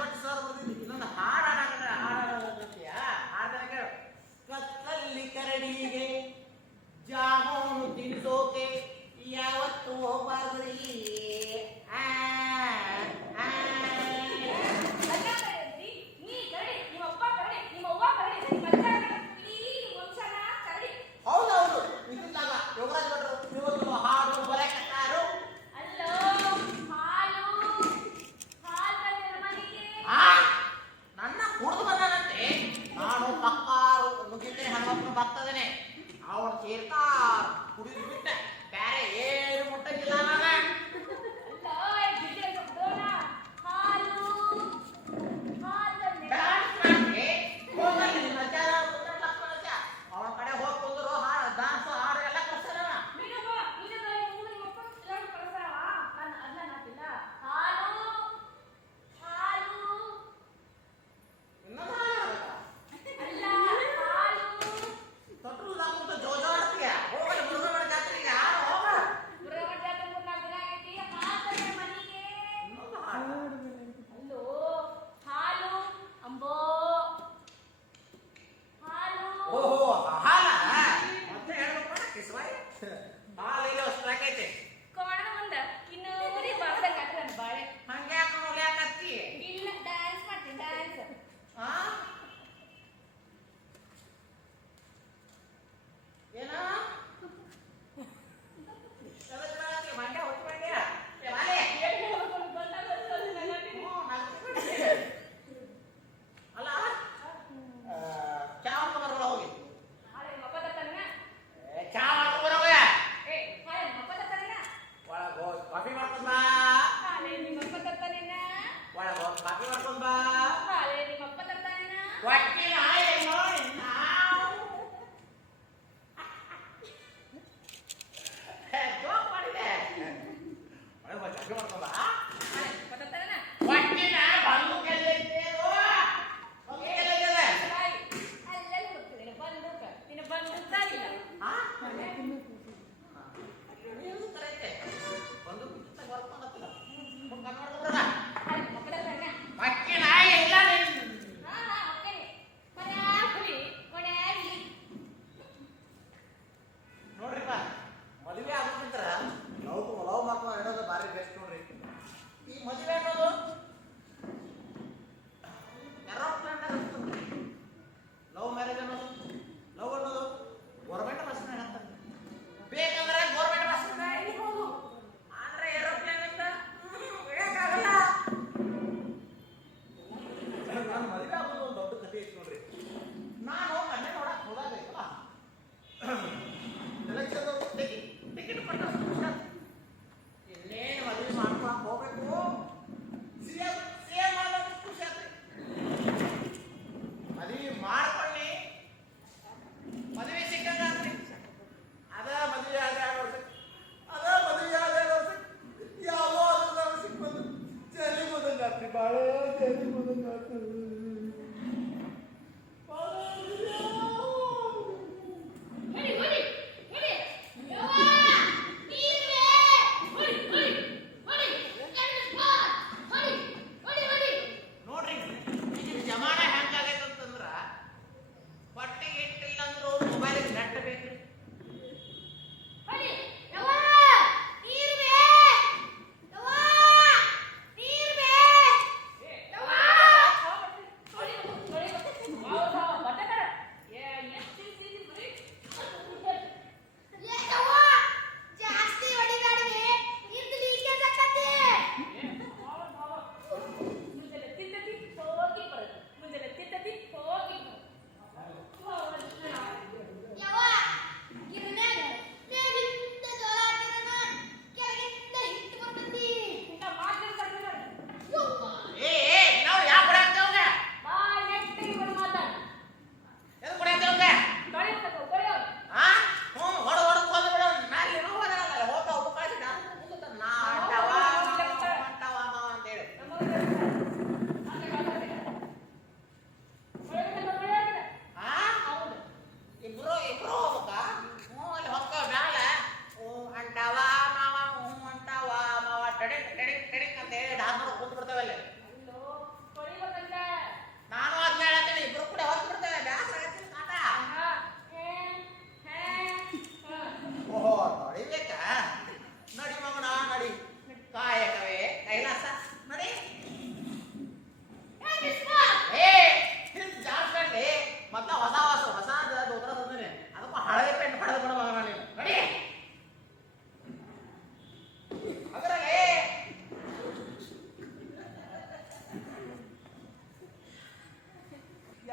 Bhat sir ಇನ್ನೊಂದು ಹಾಡಾಡಕತ್ತೀಯ ಹಾಡ್ತಾನೆ ಕತ್ತಲ್ಲಿ ಕರಡಿಗೆ ಜಾಮೂನು ತಿನ್ಸೋಕೆ ಯಾವತ್ತು ಹೋಗ್ಬಾರ್ದ್ರಿ. ಹೌದೌದು ಇದಕ್ಕಾಗ ಯೋಗರಾಜ್ ಭಟ್ರು ಇವತ್ತು ಹಾಡು ಬರಕತ್ತಾರು. ನನ್ನ ಕುಡಿದು ಬಂದನಂತೆ. ನಾನು ಪಕ್ಕಾರು ನುಗ್ಗಿದ್ದೆ ಹನುಮಪ್ಪನ ಭಕ್ತದನೆ. ಅವನು ಸೇರ್ತಾ ಕುಡಿದು ಬಿಟ್ಟೆ. ಬೇರೆ ಏನು ಮುಟ್ಟಂಗಿಲ್ಲ ನಾನು. ಅವನ ಕಡೆ ಹೋಗಿ ಕುಂದ್ರು ಹಾಡು ಡಾನ್ಸ್ ಹಾಡು ಎಲ್ಲ ಕಲ್ಸಲ್ಲ.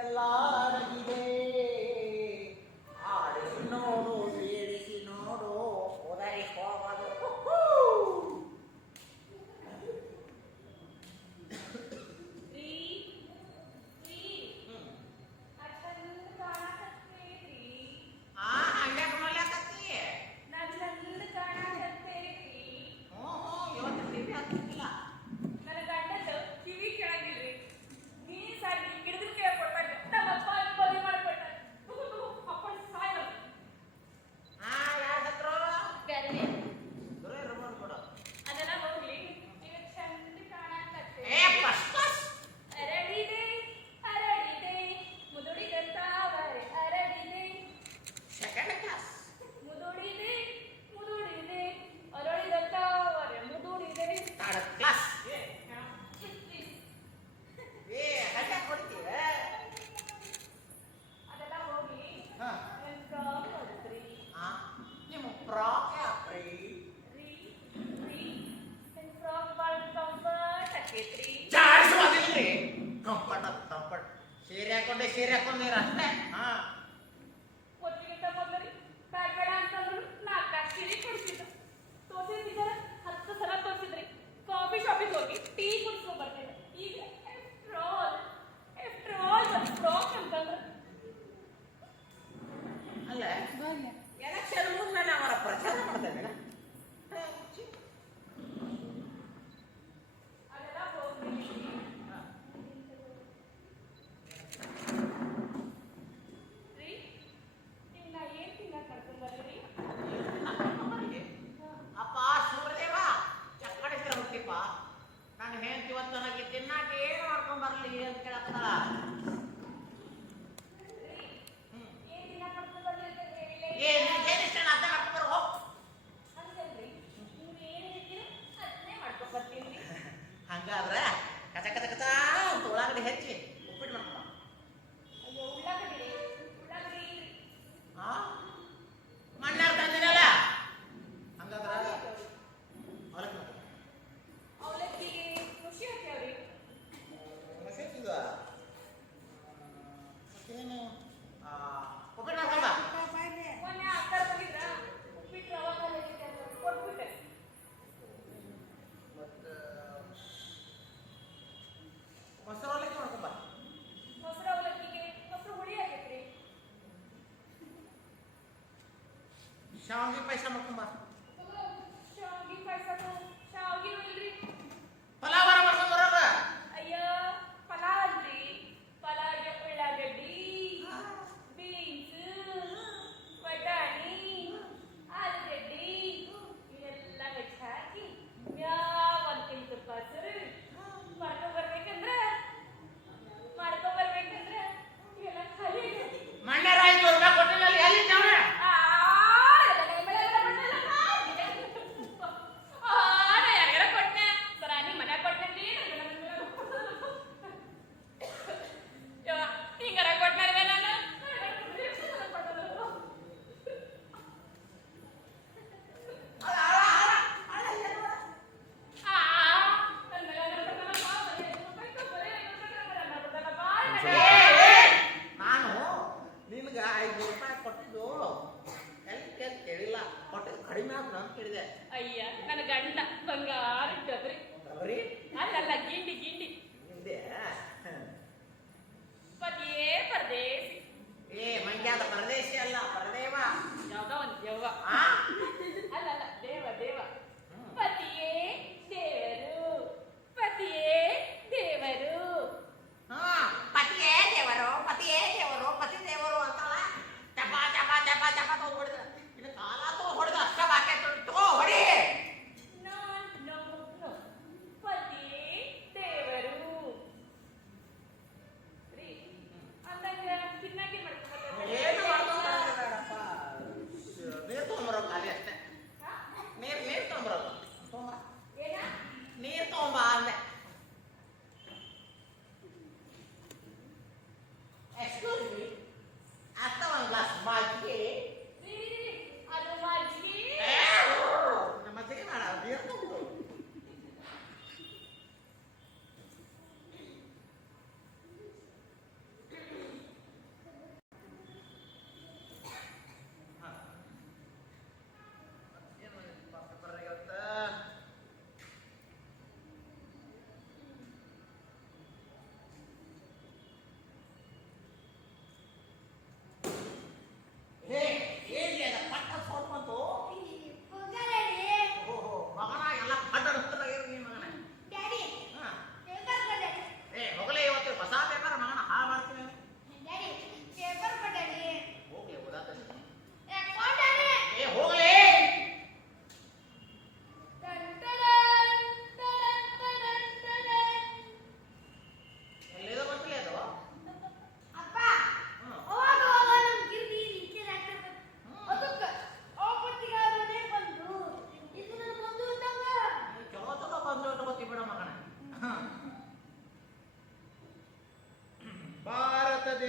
ಎಲ್ಲ ಅಡಗಿದೆ. ಆಡಿಸಿ ನೋಡು, ಬೀಳಿಸಿ ನೋಡು, ಉದರಿ ಹೋಗೋದು. ಸೀರೆ ಹಾಕೊಂಡೀರ ಅಷ್ಟೇ. ಒತ್ತಿಗಿಂತ ಮೊದಲು ಬೇಡ ಬೇಡ ಅಂತಂದ್ರು 4 ಸೀರೆ ಕೊಡ್ತಿದ್ರು. ತೋರಿಸಿದ್ರ 10 ಸಲ ತೋರಿಸಿದ್ರಿ. ಕಾಫಿ ಶಾಪಿಗೆ ಹೋಗಿ ಟೀ ಕುಡಿಸ್ಕೊಂಡ್ ಬರ್ತಿದ್ದೆ. ಈಗ ಫ್ರಾಕ್ ಅಂತಂದ್ರು. ಅಲ್ಲ ಎಲೆಕ್ಷನ್ ಮುಗಿದ್ಮೇಲೆ ಅವರ ಪ್ರಚಾರ ಮಾಡ್ತಾ ಇದ್ದೀನ. ಅದೆಲ್ಲ ಹೋಗ್ಲಿ. ಅಪ್ಪ ಸೂರ್ಯದೇವ ಚಕ್ಕಡಿಸಿರ ಹುಟ್ಟಿಪ್ಪ. ನಾನು ಹೆಂಡತಿ ಇವತ್ತು ನನಗೆ ತಿನ್ನಾಕೆ ಏನು ಮಾಡ್ಕೊಂಡ್ ಬರ್ಲಿ ಅಂತ ಕೇಳತ್ತಲ್ಲ. ಏನಿಷ್ಟ ಅರ್ಥ ಮಾಡ್ಕೊಂಡ್ ಬರೋ ಹಂಗಾದ್ರೆ ಕಚ ಕಚ ಕಚ ಅಂತ ಉಳ್ಳಾಗಡ್ಡಿ ಹೆಚ್ಚಿ ಉಪ್ಪಿಟ್ಟು ಮಾಡ್ಕೊಂಡ. ಮಣ್ಣಾರ ತಂದಿನಲ್ಲ ಹಂಗಾದ್ರೆ ಅವಲಕ್ಕಿಗೆ ಖುಷಿ ಆಗ್ತಾವ್ರಿ. ಏನು ಉಪ್ಪಿಟ್ಟು ಮಾಡ್ಕೊಂಡ. ಮೊನ್ನೆ ಅಕ್ಕ ಬಂದಿದ್ರ ಉಪ್ಪಿಟ್ಟು ರವಾ ಕೊಟ್ಬಿಟ್ಟೆ. ಮೊಸರು ಅವಲಕ್ಕಿ ಮಾಡ್ಕೊಂಬ. ಮೊಸರು ಅವಲಕ್ಕಿಗೆ ಮೊಸರು ಹುಳಿ ಆಗೈತ್ರಿ. ಶಾವಿಗೆ ಪಾಯಸ ಮಾಡ್ಕೊಂಬ. ಶಾವಿಗೆ ಪಾಯಸದು ಶಾವಿಗೆ ಇಲ್ರಿ. ಪಲಾವರ ಮಾಡ್ಕೊಂಡ್ ಬರೋದ. ಅಯ್ಯ ಪಲಾವ್ ಅಲ್ರಿ. ಪಲಾವ್ಗೆ ಉಳ್ಳಾಗಡ್ಡಿ, ಬೀನ್ಸ್, ಬಟಾಣಿ, ಆಲೂಗಡ್ಡಿ ಇವೆಲ್ಲ ಹೆಚ್ಚು ಹಾಕಿ ಮ್ಯಾವ್ ಅಂತ ತುಪ್ಪ ಹಸಿರು ಮಾಡ್ಕೊಂಡ್ಬರ್ಬೇಕಂದ್ರ ಇವೆಲ್ಲ ಖಾಲಿ ಮಣ್ಣೆ 500 ರೂಪಾಯಿ ಕೊಟ್ಟಿನಲ್ಲಿ ಎಲ್ಲಿ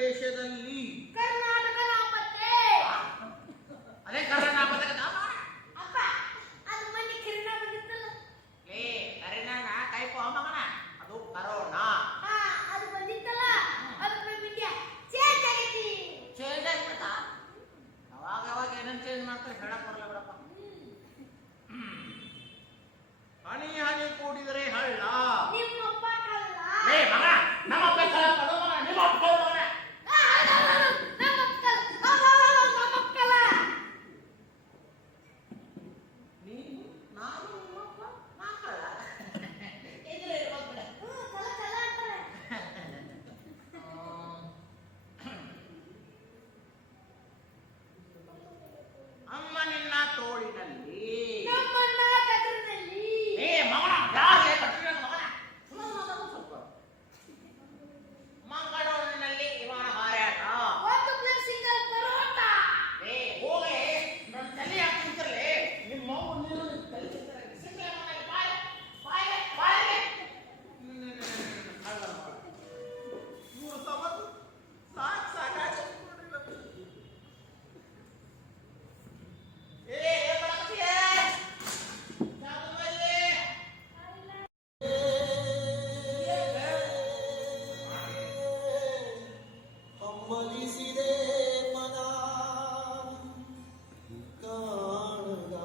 ದೇಶದಲ್ಲಿ ಕರ್ನಾಟಕ ನಾಪತ್ತೆ. ಅದೇ ಕರೋನಾ ಬರ್ತಕ್ಕಂಥ ಅಪ್ಪ ಅದು ಮೊನ್ನೆ ಕಿರಣ ಬಂದಿತ್ತಲ್ಲ. ಏ ಕರೀನಾನ ಟೈಪ್ ಮಗನ ಅದು ಕರೋನಾ ಹಾ ಅದು ಬಂದಿತ್ತಲ್ಲ. ಅದಕ್ಕೆ ನಮ್ಮ ಇಂಡಿಯಾ ಚೇಂಜ್ ಆಗೈತಿ. ಚೇಂಜ್ ಆಗ್ಬಿಡ್ತಾ ಯಾವಾಗ ಯಾವಾಗ ಏನಂತ ಚೇಂಜ್ ಮಾಡ್ತಾರೆ ಹೇಳಕ್ ಬರಲ್ಲ ಬಿಡಪ್ಪ. ಹನಿ ಹನಿ ಕೂಡಿದರೆ ಹಳ್ಳ. ನಿಮ್ಮಪ್ಪ ಕಳ್ಳ. ಏ ಮಗ ನಮ್ಮಪ್ಪ ಕಳ್ಳ ಕಣೋ ಮಗ, ನಿಮ್ಮಪ್ಪ ಕಳ್ಳ ಮಗನ. ನಮ್ಮಪ್ಪ ಕಳ್ಳ. ನೀನು ನಾನು ನಿಮ್ಮಪ್ಪ ನಾ ಕಳ್ಳ ಇದ್ರೆ ಇರ್ಬೋದು ಬಿಡ. ಕಳ್ಳ ಕಳ್ಳ ಅಂತಾರೆ. ಅಮ್ಮ ನಿನ್ನ ತೋಳಿನಲ್ಲಿ ನಮ್ಮಣ್ಣ ಕತ್ರನಲ್ಲಿ. ಏ ಮಗನ ಯಾರೇ ಕಟ್ಟಿನ ಮಗನ ಸ್ವಲ್ಪ ಮಂಗಳೂರಿನಲ್ಲಿ ವಿಮಾನ ಹಾರಾಟ. ಒಂದು ಪ್ಲೇಟ್ ಸಿಂಗಲ್ ಪರೋಟ. ಏ ಹೋಗಿ ನನ್ನ ತಲೆ ಯಾಕೆ ತಿಂತಿರ್ಲಿ ನಿಮ್ಮ ಮಗು ನೀನು ತಲೆ ತಿಂತಾರೆ ಸಿಂಗಲ್ ಮನೆಗೆ ಬಾಯ್ ಬಾಯ್ ಬಾಯ್ ಇವರು ಸಮತ್ತು ಸಾಕಾಗಿ ಏ ಬಡಕತಿಯೇ ಚಾಲುವಲ್ಲಿ ಹಮ್ಮಲಿಸಿದೆ ಮನ ಕಾಣದ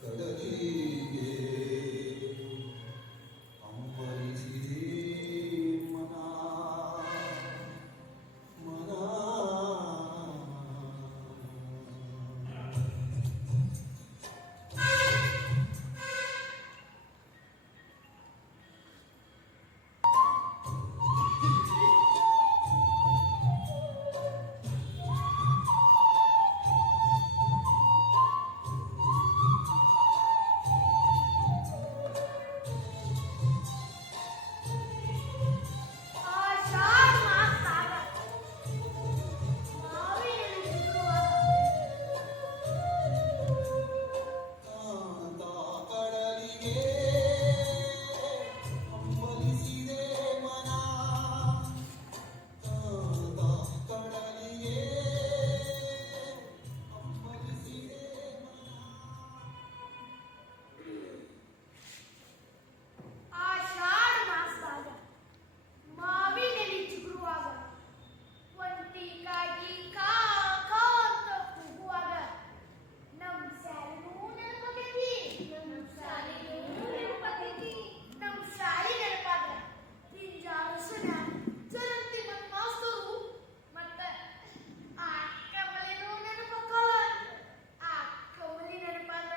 ಕಡಲಿಗೆ ಹಮ್ಮಲಿಸಿದೆ ಮನ ಮನ ಆಷಾಢ ಮಾಸಾಗ ಮಾವಿನಲ್ಲಿ ಕಾಣದ ಕಡಲಿಗೆ ಹಮ್ಮಲಿಸಿದೆ ಮನ ಕಾಣದ ಕಡಲಿಗೆ ಹಮ್ಮಲಿಸಿದೆ ಆಷಾಢ ಮಾಸಾಗ ಮಾವಿನಲ್ಲಿ ಚಿಗುರುವಾಗ ಒಂಟಿಗಾಗಿ ಕಾ ಕಾ ಅಂತ ಕೂಗುವಾಗ ನಮ್ ಶಾಲೆನೂ ನೆನಪಾಗೈತಿ. ನಮ್ ಶಾಲೆ ನೆನಪಾಗ ಪಿಂಜಾರಸನ ಜರಂತಿ ಮತ್ ಮಾಸ್ತರು ಮತ್ತ ಆ ಕಮಲಿನೂ ನೆನಪಕ್ಕವ. ಆ ಕಮಲಿ ನೆನಪಾದ್ರ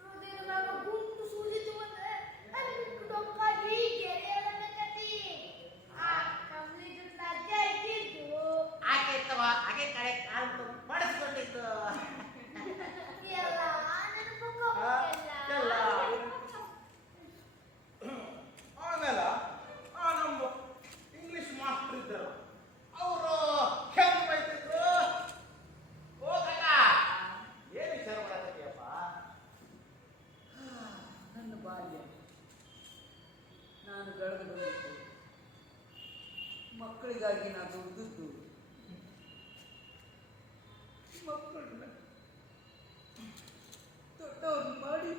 ಹೃದಯದಾಗ ಗುಂಟು ಸೂಜಿತು ಅಂದ್ರೆ ಅಲ್ಲಿ ಡೊಂಕಾಗಿ ಗೆರೆ ಎಳಕತ್ತಿ. ಆ ಕಮಲಿ ಜೊತೆ ಅಜ್ಜ ಇದ್ದಿದ್ದು ಆಕೆ ಇತ್ತವ ಆಕೆ ಕಡೆ ಕಾಲು ಬಡಿಸ್ಕೊಂಡಿದ್ದು ಎಲ್ಲ ನೆನಪಕ್ಕವ. ಎಲ್ಲ. ಆಮೇಲೆ ನಮ್ಮ ಇಂಗ್ಲಿಷ್ ಮಾಸ್ಟರ್ ಇದ್ದರು, ಅವರು ಹೆಂಗ್ ಬೈತಿದ್ರು. ಓ ಕಕ್ಕ ಏನು ವಿಚಾರ ಮಾಡಕತ್ತೀಯಪ್ಪ? ನನ್ನ ಬಾಲ್ಯ ನಾನು ಬೆಳೆದು ಬಂದಿದ್ದು ಮಕ್ಕಳಿಗಾಗಿ ನಾನು ದುಡಿದದ್ದು ಮಕ್ಕಳನ್ನ ದೊಡ್ಡವ್ರು ಮಾಡಿ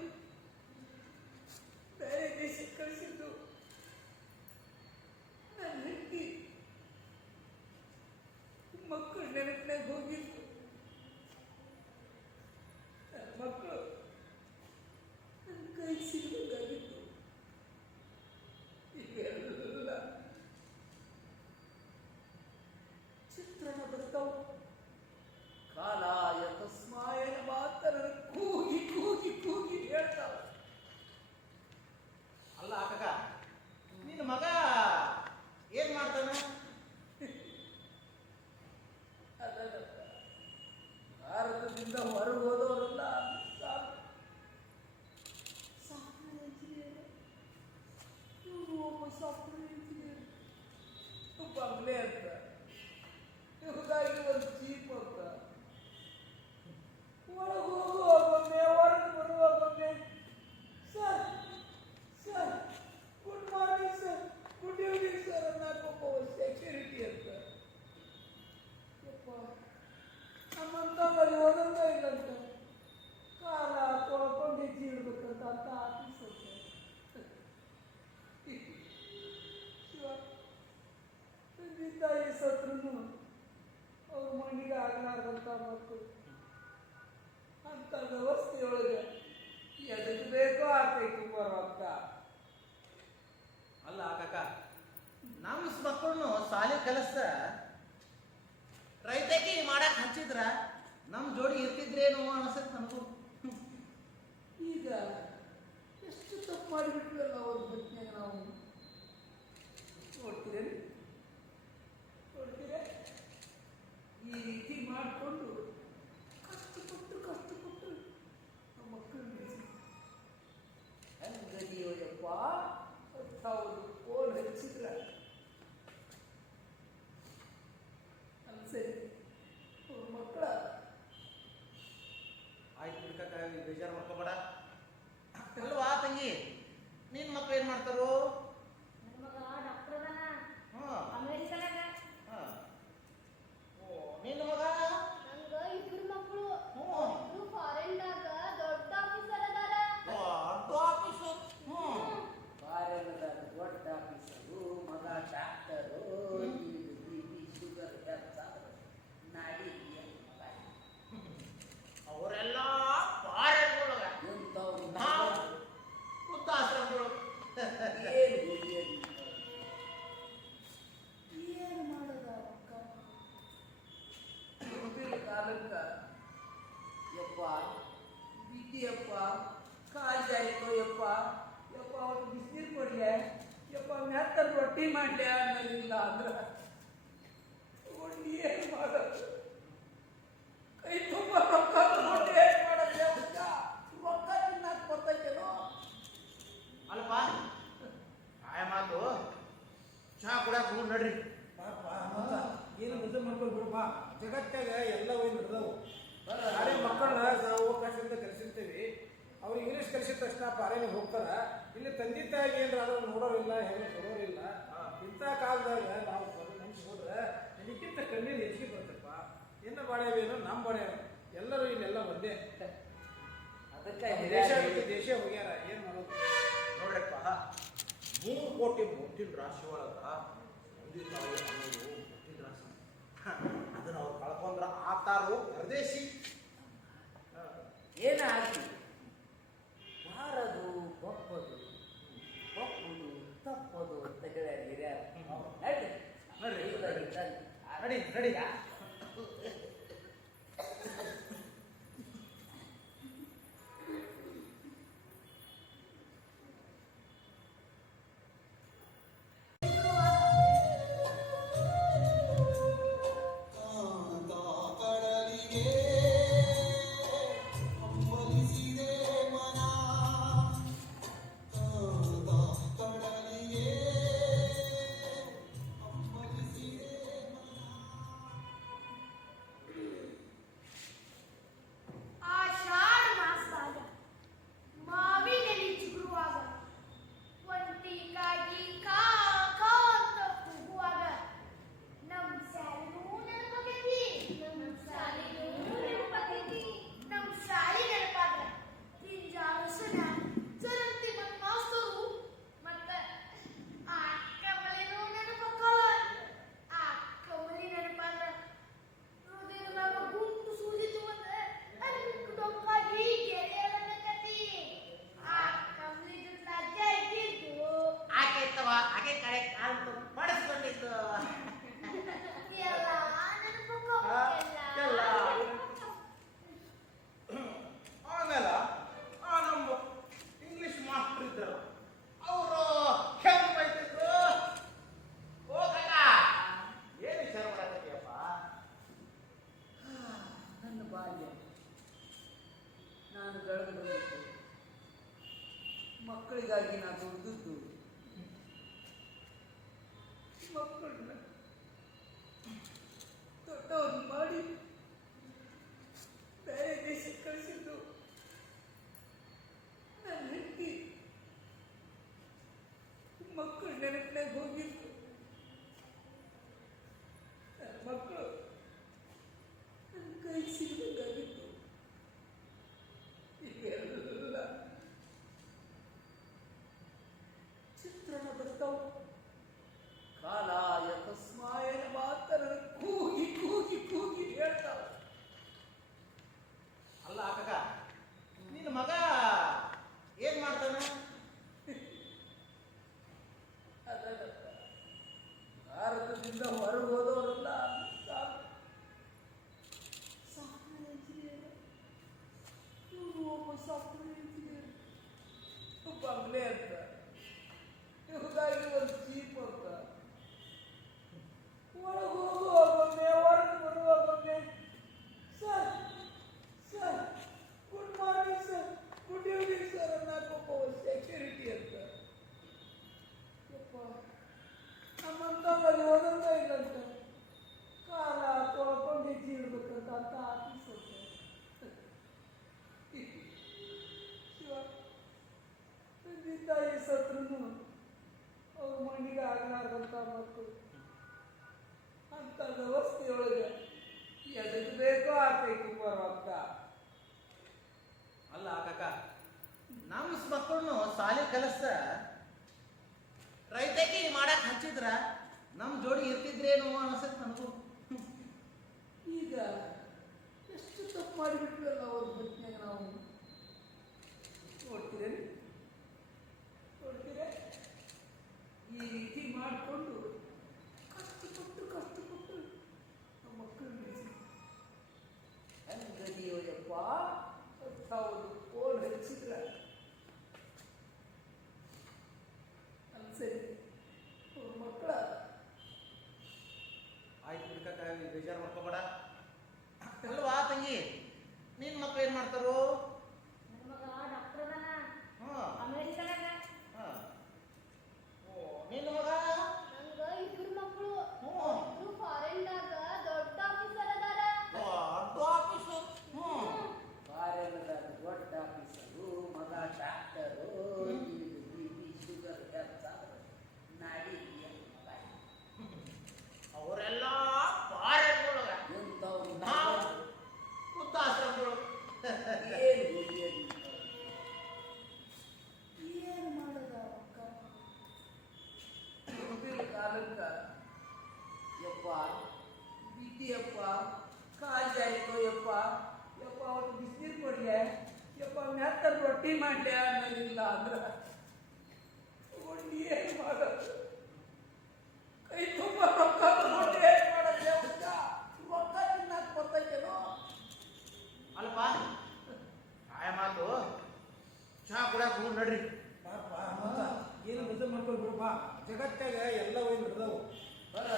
ಬೇರೆ ದೇಶಕ್ಕೆ ಕಳಿಸಿದ್ದು ನನ್ನ ಹೆಂಡತಿ ಮಕ್ಕಳ ನೆನಪಿನಾಗ ಹೋಗಿದ್ದು ನನ್ನ ಮಕ್ಕಳು ನನ್ನ ಕೈ ಸಿಗಬೇಕಾಗಿತ್ತು. ಇವೆಲ್ಲ ಚಿತ್ರಣ ಬರ್ತಾವ. ಕಾಲಾಯ ತಸ್ಮಾಯನ ಮಾತರ ಕೂಗಿ ಕೂಗಿ ಕೂಗಿ ಹೇಳ್ತಾವ. ಅಲ್ಲ ಕಕ್ಕ, ನಿನ್ನ ಮಗ ಏನ್ ಮಾಡ್ತಾನ? ಅದಲ್ಲ ಭಾರತದಿಂದ ಹೊರಗೆ ಹೋದವರೆಲ್ಲ ಸಾಫ್ಟ್ವೇರ್ ಇಂಜಿನಿಯರ್. ಇವರು ಒಬ್ಬ ಸಾಫ್ಟ್ವೇರ್ ಇಂಜಿನಿಯರ್, ಬಂಗ್ಲೆ ಅಂತ, ಇವ್ರಿಗಾಗಿ ಒಂದು ಜೀಪ್ ಅಂತ. ಒಳಗೆ ಹೋಗುವಾಗೊಮ್ಮೆ ಹೊರಗೆ ಬರುವಾಗೊಮ್ಮೆ sir sir good morning sir, good evening sir ಅನ್ನೋಕ್ಕೊಬ್ಬ ಸೆಕ್ಯೂರಿಟಿ ಅಂತ. ತಂದೆ ತಾಯಿ ಸತ್ರು ಅವ್ರ ಮಣ್ಣಿಗೆ ಆಗಲಾರ್ದಂಥ ಮಕ್ಕಳು ಅಂತ ವ್ಯವಸ್ಥೆಯೊಳಗೆ ಎದಕ್ಕೆ ಬೇಕೋ ಆಗ್ತೈತಿ ಬರೋಕ್ಕ. ಅಲ್ಲ ಕಾಕ, ನಮ್ಮ ಮಕ್ಕಳನ್ನು ಶಾಲೆ ಕಲಿಸ್ದ ರೈತಕಿ ಮಾಡಕ್ ಹಚ್ಚಿದ್ರ ನಮ್ಮ ಜೋಡಿ ಇರ್ತಿದ್ರೇನು ಅನ್ಸತ್ ನನಗೂ. ಈಗ ಎಷ್ಟು ತಪ್ಪು ಮಾಡಿಬಿಟ್ವಲ್ಲ ಅವ್ರ ಬದುಕಿನಾಗ ನಾವು. ನೋಡ್ತೀರೇನು ನೋಡ್ತೀರ ಈ ರೀತಿ ಮಾಡಿಕೊಂಡು ಕಷ್ಟಪಟ್ಟು ನಮ್ಮ ಮಕ್ಕಳು ಹೆಂಗದಿಯೋಯಪ್ಪ 10,000 ಫೋನ್ ಹಚ್ಚಿದ್ರ ಸರಿ ಅವ್ರ ಮಕ್ಕಳ ಆಯ್ತು ಬಿಡ್ಕಾಕ, ಬೇಜಾರು ಮಾಡ್ಕೋಬೇಡ. ಅಲ್ವಾ ತಂಗಿ, ನಿನ್ ಮಕ್ಳು ಏನ್ ಮಾಡ್ತಾರೋ? ನನ್ನ ಮಗ ಡಾಕ್ಟರ್ ಅದಾನ ಹಾ ಅಮೆರಿಕದಾಗ. ಹಾ. ಓ, ನಿನ್ನ ಮಗ? ನಂಗ ಇಬ್ರು ಮಕ್ಕಳು ಹ್ಮ್. ಇಬ್ರು ಫಾರಿನ್ದಾಗ ದೊಡ್ಡ ಆಫೀಸರ್ ಅದಾರ. ದೊಡ್ಡ ಆಫೀಸರ್. ಬಾರೆಲ್ಲದಾಗ ದೊಡ್ಡ ಆಫೀಸರು, ಮಗ ಡಾಕ್ಟರು, ಬಿ.ಪಿ ಶುಗರ್ ಹೆಚ್ಚಾದ್ರೆ ನಾಡಿ ಅವರೆಲ್ಲ ಪಾರೆಗಳೊಳಗ, ಎಂಥವ್ರು ನಾವು ವೃದ್ಧಾಶ್ರಮದೊಳಗ. ಏನು ಮಾಡೋದ ಅಕ್ಕ? ಮುಂದಿನ ಕಾಲಕ್ಕ ಯಪ್ಪ ಬಿದ್ದಿಯಪ್ಪ ಕಾಯ್ದಾಯ್ತು ಯಪ್ಪ ಯಪ್ಪ ಅವ್ರು ಬಿಸಿನೀರು ಕೊಡ್ಲೆ ಯಪ್ಪ ಮೆತ್ತನ ರೊಟ್ಟಿ ಮಾಡ್ಲೆ ಅನ್ನೋದಿಲ್ಲ ಅಂದ್ರ ಏನು ಮಾಡೋದು? ಕೈ ತುಂಬ ರೊಕ್ಕ ತಗೊಂಡು ಏನು ಮಾಡೋದು? ರೊಕ್ಕ ತಿನ್ನಕ್ ಬರ್ತೈತೇನೋ? ಅಲ್ಪ ಆಯ ಮಾತು ಚಹಾ ಕುಡಿಯಾಕ ಹೋಗ್ ನಡ್ರಿ. ಏನು ಬದಲು ಮಾಡ್ಕೊಂಡು ಬಿಡಪ್ಪ. ಜಗತ್ತಾಗ ಎಲ್ಲ ಹೋಗಿ ನಡೆದವು. ನಾಳೆ ಮಕ್ಕಳನ್ನ ನಾವು ಅವಕಾಶದಿಂದ ಕಲಿಸಿರ್ತೀವಿ. ಅವ್ರು ಇಂಗ್ಲೀಷ್ ಕಲಿಸಿದ ತಕ್ಷಣ ಪಾರೇನಿಗೆ ಹೋಗ್ತಾರ. ಇಲ್ಲಿ ತಂದೆ ತಾಯಿಗೆ ಏನ್ರ ಅದನ್ನು ನೋಡೋರಿಲ್ಲ, ಹೆಣ್ಣು ಕೊಡೋರಿಲ್ಲ. ಇಂಥ ಕಾಲದಾಗ ನಾವು ನೆನ್ಸ್ಕೊಂಡ್ರೆ ಇದಕ್ಕಿಂತ ಕಣ್ಣೀರು ಹೆಚ್ಚಿಗೆ ಬರ್ತಪ್ಪ. ಏನು ಬಾಳ್ಯಾವೇನು ನಮ್ಮ ಬಾಳ್ಯಾವ ಎಲ್ಲರೂ ಇಲ್ಲೆಲ್ಲ ಒಂದೇ. ಅದಕ್ಕೆ ದೇಶ ಬಿಟ್ಟು ದೇಶ ಹೋಗ್ಯಾರ, ಏನು ಮಾಡೋದು? ನೋಡ್ರಪ್ಪ, 3 ಕೋಟಿ ಮುತ್ತಿನ ರಾಶಿ ಒಳಗ ತಂದೆ ತಾಯಿ ಅನ್ನೋದು ಮುತ್ತಿನ ರಾಶಿ. ಅದನ್ನ ಅವ್ರು ಕಳ್ಕೊಂಡ್ರ ಆತಾರು ಪರದೇಶಿ. ಏನಾಗಿ ಮಾರದು ಬಪ್ಪದು ಬಪ್ಪುದು ತಪ್ಪದು ಅಂತ ಹೇಳ್ಯಾರ ಹಿರಿಯರು. ನಡ್ರಿ, ನಡ್ರಿ. ನಡಿ ನಡಿ. ಆಷಾಢ ಮಾಸದಾಗ ಮಾವಿನೆಲೆ ಚಿಗುರುವಾಗ ಒಂಟಿಗಾಗಿ ಕಾ ಕಾ ಅಂತ ಕೂಗುವಾಗ ನಮ್ ಶಾಲಿನೂ ನೆನಪಾಗೈತಿ. ನಮ್ ಶಾಲಿನೂ ನೆನಪಾಗೈತಿ. ನಮ್ ಶಾಲಿ ನೆನಪಾದ್ರ ತಿಂಜಾರಸನ ಚರಂತಿ ಮತ್ ಮಾಸ್ತರು ಮತ್ತ ಆ ಕಮಲಿನೂ ನೆನಪಾಕಲ್ಲ. ಆ ಕಮಲಿ ನೆನಪಾದ್ರ ಹೃದಯದಾಗ ಗುಂಪು ಸೂಜಿತು ಅಂದ ಅದಕ್ಕೆ ಡೊಂಕಾಗಿ ಗೆಳೆಯರನ್ನಕತಿ. ಆ ಕಮಲಿ ಜೊತೆ ಅಜ್ಜ ಇದ್ದಿದ್ದು ಆಕೆ ಇತ್ತವ, ಆಕೆ ಕಡೆ ಕಾಲು ಪಡಿಸ್ಕೊಂಡಿದ್ದು. ಎಲ್ಲ ನೆನಪಕ್ಕೋ ಎಲ್ಲ. ಆಮೇಲೆ ನಮ್ಮ ಇಂಗ್ಲಿಷ್ ಮಾಸ್ಟರ್ ಇದ್ರಲ್ಲ, ಅವರು ಹೆಂಗ್ ಬೈತಿದ್ರು. ಓ ಕಕ್ಕ, ಏನು ವಿಚಾರ ಮಾಡಕತ್ತೀಯಪ್ಪ? ನನ್ನ ಬಾಲ್ಯ ನಾನು ಬೆಳೆದು ಬಂದಿದ್ದು ಮಕ್ಕಳಿಗಾಗಿ ನಾನು ದುಡಿದದ್ದು. ಮಕ್ಕಳನ್ನ ದೊಡ್ಡವ್ರು ಮಾಡಿ ಬೇರೆ ದೇಶಕ್ಕೆ ಕಳಿಸಿದ್ದು ನನ್ನ ಹೆಂಡತಿ. ಮಕ್ಕಳು ನೆನಪಿನಾಗ ಹೋಗಿದ್ದು ನನ್ನ ಮಕ್ಕಳು ನನ್ನ ಕೈ ಸಿಗಬೇಕಾಗಿತ್ತು. ಈಗೆಲ್ಲ ಚಿತ್ರಣ ಬರ್ತಾವ. ಕಾಲ ಅದರಿಂದ ಹೊರಗೆ ಹೋದವರೆಲ್ಲ ಸಾಫ್ಟ್ವೇರ್ ಇಂಜಿನಿಯರ್, ಇವರು ಒಬ್ಬ ಸಾಫ್ಟ್ವೇರ್ ಇಂಜಿನಿಯರ್, ಬಂಗ್ಲೆ ಅಂತ, ಇವ್ರಿಗಾಗಿ ಒಂದು ಜೀಪ್ ಅಂತ. ಒಳಗೆ ಹೋಗುವಾಗೊಮ್ಮೆ ಹೊರಗೆ ಬರುವಾಗೊಮ್ಮೆ sir sir good morning sir, good evening sir ಅನ್ನೋಕ್ಕೊಬ್ಬ ಸೆಕ್ಯೂರಿಟಿ ಅಂತ. ನಮ್ಮಂತವಲ್ಲಿ ಓದೋದೇ ಇಲ್ಲಂತ, ಕಾಲ ತೊಳ್ಕೊಂಡು ಹೆಜ್ಜೆ ಇಡ್ಬೇಕಂತ ಅಂತ ಆಫೀಸ್ ಅಂತ. ಶಿವ ತಂದೆ ತಾಯಿ ಸತ್ರು ಅವ್ರ ಮಣ್ಣಿಗೆ ಆಗಲಾರ್ದಂಥ ಮಕ್ಕಳು ಅಂತ ವ್ಯವಸ್ಥೆಯೊಳಗೆ ಎದಕ್ಕೆ ಬೇಕೋ ಆಗ್ತೈತಿ ಬರೋಕ್ಕ. ಅಲ್ಲ ಕಾಕ, ನಮ್ಮ ಮಕ್ಕಳನ್ನು ಶಾಲೆ ಕಲಿಸ ರೈತಕಿ ಮಾಡಕ್ ಹಚ್ಚಿದ್ರ ನಮ್ ಜೋಡಿ ಇರ್ತಿದ್ರೇನು ಅನ್ಸತ್ ನನಗೂ. ಈಗ ಎಷ್ಟು ತಪ್ಪು ಮಾಡಿಬಿಟ್ವಲ್ಲ ಅವ್ರ ಬದುಕಿನಾಗ ನಾವು. ನೋಡ್ತೀರೇನು ನೋಡ್ತೀರೇ, ಈ ರೀತಿ ಮಾಡಿಕೊಂಡು ಕಷ್ಟಪಟ್ಟು ನಮ್ಮ ಮಕ್ಕಳು ಹಂಗದಿಯೋಯಪ್ಪ ಅಂತ ಒಂದು ಫೋನ್ ಹಚ್ಚಿದ್ರ ಸರಿ ಅವ್ರ ಮಕ್ಕಳ. ಆಯ್ತು ಬಿಡ್ಕಾಕ, ಬೇಜಾರು ಮಾಡ್ಕೋಬೇಡ. ಅಲ್ವಾ ತಂಗಿ, ನಿನ್ ಮಕ್ಳು ಏನ್ ಮಾಡ್ತಾರೋ? ನನ್ನ ಮಗ ಡಾಕ್ಟರ್ ಅದಾನ, ಹಾ ಅಮೆರಿಕದಾಗ. ಹಾ. ಓ, ನಿನ್ನ ಮಗ? ನಂಗ ಇಬ್ರು ಮಕ್ಕಳು, ಹ್ಞೂ. ಇಬ್ರು ಫಾರಿನ್ದಾಗ ದೊಡ್ಡ ಆಫೀಸರ್ ಅದಾರ. ದೊಡ್ಡ ಆಫೀಸು. ಕಾರ್ಯದ ದೊಡ್ಡ ಆಫೀಸರು, ಮಗ ಡಾಕ್ಟರು, BP ಶುಗರ್ ನಾಡಿ ಅವರೆಲ್ಲ ಪಾರೆಗಳೊಳಗ, ಎಂಥವ್ರು ನಾವು ವೃದ್ಧಾಶ್ರಮಗಳು. ಏನು ಮಾಡೋದ ಕಾಲಕ್ಕ ಯಪ್ಪ ಬಿದ್ದಿಯಪ್ಪ, ಕಾಜಿ ಆಯ್ತು ಯಪ್ಪ, ಯಪ್ಪ ಅವ್ರು ಬಿಸಿನೀರು ಕೊಡ್ಲೆ, ಯಪ್ಪ ಮೆತ್ತಲ್ಲಿ ರೊಟ್ಟಿ ಮಾಡ್ಲೆ ಅನ್ನೋದಿಲ್ಲ ಅಂದ್ರೆ ಏನು ಮಾಡೋದು? ಕೈ ತುಂಬ ರೊಕ್ಕ ತಗೊಂಡು ಏನು ಮಾಡೋದು? ರೊಕ್ಕ ತಿನ್ನಕ್ಕೆ ಬರ್ತೈತೇನೋ? ಅಲ್ಪ ಆಯ ಮಾತು ಚಹಾ ಕುಡಿಯಾಕ ಹೋಗಿ ನಡ್ರಿ. ಪಾಪ ಮತ್ತ ಏನು ಬೇಜಾರು ಮಾಡ್ಕೊಂಡು ಬಿಡಪ್ಪ, ಜಗತ್ತಾಗ ಎಲ್ಲ ಹೋಗಿ ನಡೆದವು.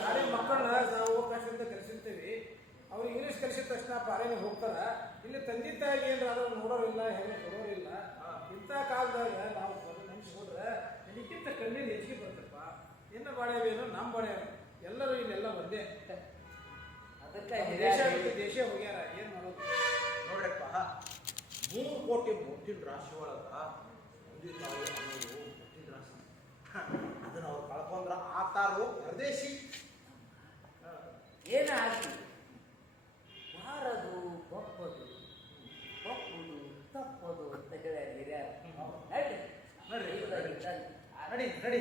ನಾಳೆ ಮಕ್ಕಳನ್ನ ನಾವು ಅವಕಾಶದಿಂದ ಕಲಿಸಿರ್ತೀವಿ, ಅವ್ರು ಇಂಗ್ಲೀಷ್ ಕಲಿಸಿದ ತಕ್ಷಣ ಪಾರೇನಿಗೆ ಹೋಗ್ತಾರ. ಇಲ್ಲಿ ತಂದೆ ತಾಯಿಗೆ ಏನಾರ ನೋಡೋರಿಲ್ಲ, ಹೆಣ್ಣು ಕೊಡೋರಿಲ್ಲ. ಇಂಥ ಕಾಲದಾಗ ನಾವು ನೆನೆಸ್ಕೊಂಡ್ರೆ ಇದಕ್ಕಿಂತ ಕಣ್ಣೀರು ಹೆಚ್ಚಿಗೆ ಬರ್ತಪ್ಪ. ಏನು ಬಾಳ್ಯಾವೇನೋ ನಮ್ಮ ಬಾಳ್ಯಾವ, ಎಲ್ಲರೂ ಇಲ್ಲೆಲ್ಲ ಒಂದೇ. ಅದಕ್ಕೆ ದೇಶ ಬಿಟ್ಟು ದೇಶ ಹೋಗ್ಯಾರ, ಏನು ಮಾಡೋದು? ನೋಡ್ರಪ್ಪ, 3 ಕೋಟಿ ಮುತ್ತಿನ ರಾಶಿ ಒಳಗ ತಂದೆ ತಾಯಿ ಅನ್ನೋದು ಮುತ್ತಿನ ರಾಶಿ. ಅದನ್ನ ಅವ್ರು ಕಳ್ಕೊಂಡ್ರ ಆತಾರು ಪರದೇಶಿ. ಏನಾಗಿ ಬಾರದು ಬಪ್ಪದು ಬಪ್ಪುದು ತಪ್ಪದು ಅಂತ ಹೇಳಿ ನಡ್ರಿ ನಡಿ ನಡಿ.